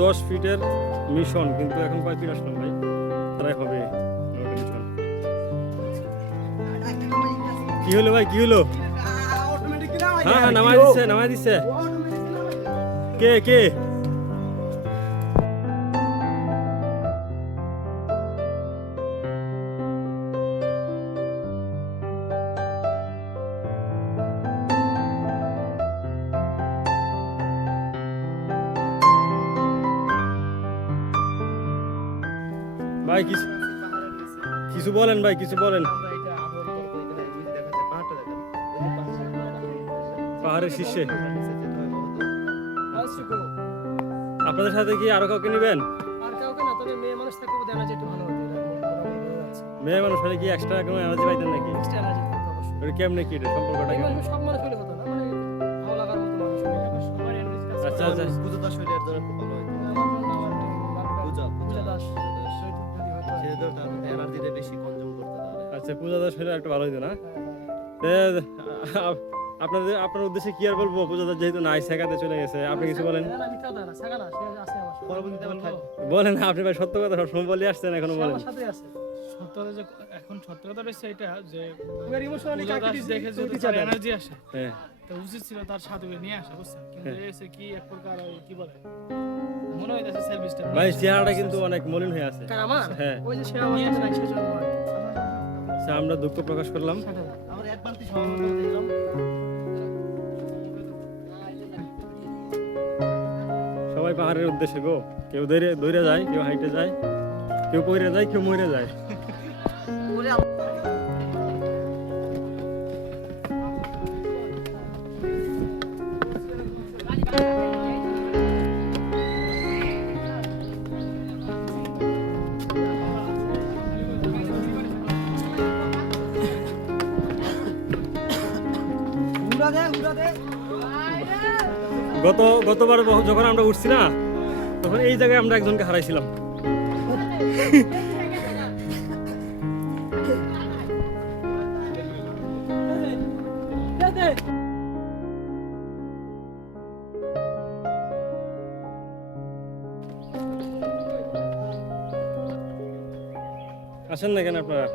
10 ফিটের মিশন, কিন্তু এখন প্রায় 30 আসলাম ভাই, তারাই হবে মিশন। কি হলো ভাই, কি হলো? হ্যাঁ হ্যাঁ, নামাই দিচ্ছে। কে কে? ভাই কিছু বলেন ভাই, কিছু বলেন। পাহাড়ের শীর্ষে আপনাদের সাথে কি আরো কাউকে নেবেন? আর কাউকে না, তবে মেয়ে মানুষ থাকলে বোধহয় এনার্জি একটু ভালো হতো। মেয়ে মানুষ হলে কি এক্সট্রা কোনো এনার্জি পাইতেন নাকি? এক্সট্রা এনার্জি থাকতো অবশ্যই। ওটা কেমনে কি, এটা সম্পর্কটা কেমন? সব মানুষ হলে হতো না, মানে ভালো লাগার মতো মানুষ হলে সবার এনার্জি আছে। আচ্ছা আচ্ছা, পূজা দাস হইলে এর জন্য খুব ভালো হইতো। পূজা দাস সেটা তার এনার্জিটা বেশি কনজিউম করতে পারে। আচ্ছা, পূজা দাস হলে একটু ভালো হইতো না? আপনার উদ্দেশ্যে কি আর বলবো, পূজা দাস যেহেতু নাই, শেখাতে চলে গেছে, আপনি কিছু বলেন। বলেন আপনি ভাই, সত্য কথা সবসময় বলে আসছেন, এখনো বলেন। এখন সত্য কথা রয়েছে এটা যে ইমোশনালি দেখে যদি তার এনার্জি আসে, হ্যাঁ, তো উচিত ছিল তার সাথে নিয়ে আসা, বুঝছেন? কিন্তু এসে কি এক প্রকার কি বলে, মনে হইতাছে সেলফ স্টেপ। ভাই চেহারাটা কিন্তু অনেক মলিন হয়ে আছে। আমার হ্যাঁ, ওই যে সে আমার সাথে নাই, সেজন্য আচ্ছা, আমরা দুঃখ প্রকাশ করলাম। আমরা এক বালতি সমাধান দিলাম। সবাই পাহাড়ের উদ্দেশ্যে গো, কেউ দৌড়ে যায়, কেউ হাইটে যায়, কেউ পইরে যায়, কেউ মরে যায়। গতবার যখন আমরা উঠছি না, তখন এই জায়গায় আমরা একজনকে হারাইছিলাম। আসেন না কেন আপনারা?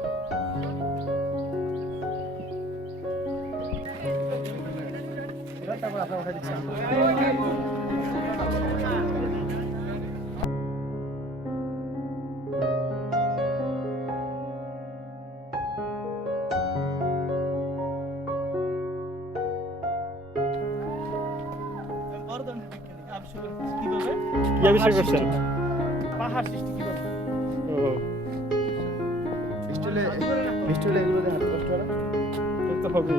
কি আবিষ্কার করছেন? পাহাড় সৃষ্টি কিভাবে? মিষ্টি হলে এগুলো দেখা কষ্ট হয় না? তো হবে।